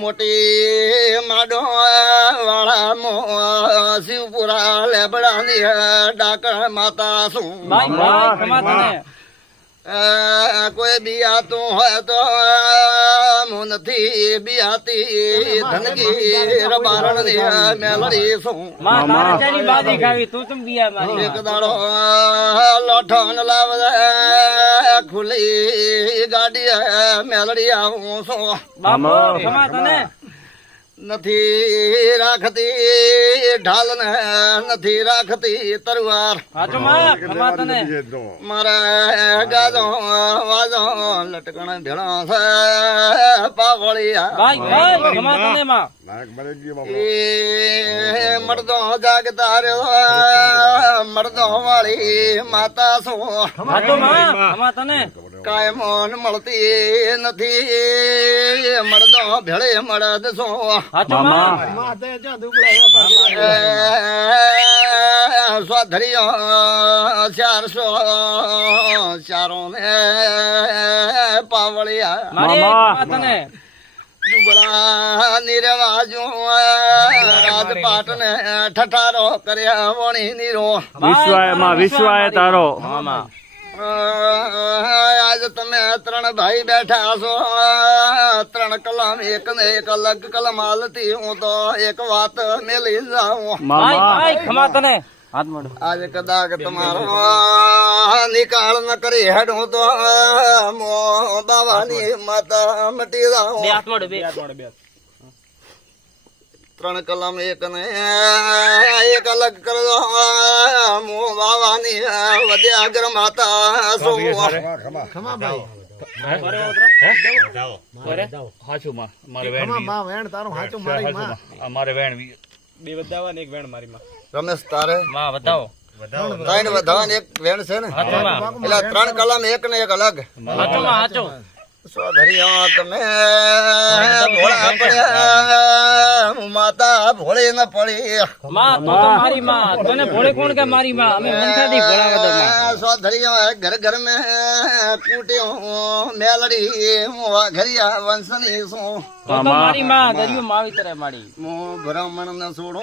મોટી માડો વાળા શિવપુરા લેબડાની ડાકણ માતા શું કોઈ બિયાતું હોય તો હું નથી બિયાતી ધનગીર બારણ મેલડી શું એક દાડો લોઠો લાવ ખુલ્લી ગાડી મેલડી આવું છું નથી રાખતી ઢાલ ને નથી રાખતી તરવાર મારે ગાજો વાજો લટકણ ભેળો છે પાવળિયા મરદો જાગતા રહ્યો મરદો વાળી માતા શું કાયમોન મળતી નથી મરદો ભેળે મળદ શું સ્વધરીઓ 400 ચારો ને પાવળિયા દુબળા નિરવાજો રાજપાટ ને ઠઠારો કર્યા વણી નીરો વિશ્વાય તારો આજ તમે 3 ભાઈ બેઠા છો 3 કલમ એક ને એક અલગ કલમ હાલતી હું તો એક વાત મેલી જાઉં આજ કદાચ તમારો નિકાળ ન કરી હેડું તો મો બાવાની માતા મટી જાઉં 3 કલમ એક ને એક અલગ કરજો મો બાવાની વદ્યાગ્ર માતા શું રમેશ તારે ત્રણ વધાવા એક વેણ છે ને એટલે 3 કલમ એક ને એક અલગ તમે ભોળા પડ્યા માતા ભોળી ન પડી ઘર ઘર મેં કૂટ્યો મેલડી ઘરિયા વંશની શું બ્રાહ્મણ ન છોડો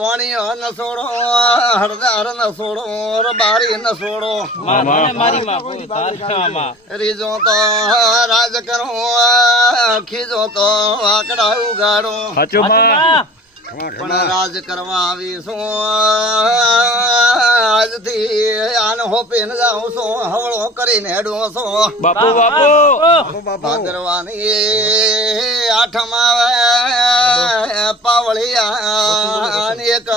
વાણીઓ ન છોડો હરદાર ન છોડો બારી ન છોડો રીજો તો રાજ કરો ખીજો તો આકડા ઉગાડો પણ રાજ કરવા આવીશું આજથી આને હોપી ને જાઉં છું હવળો કરીને હેડું છું ભાદરવાની 8 આવે પાવળિયા એક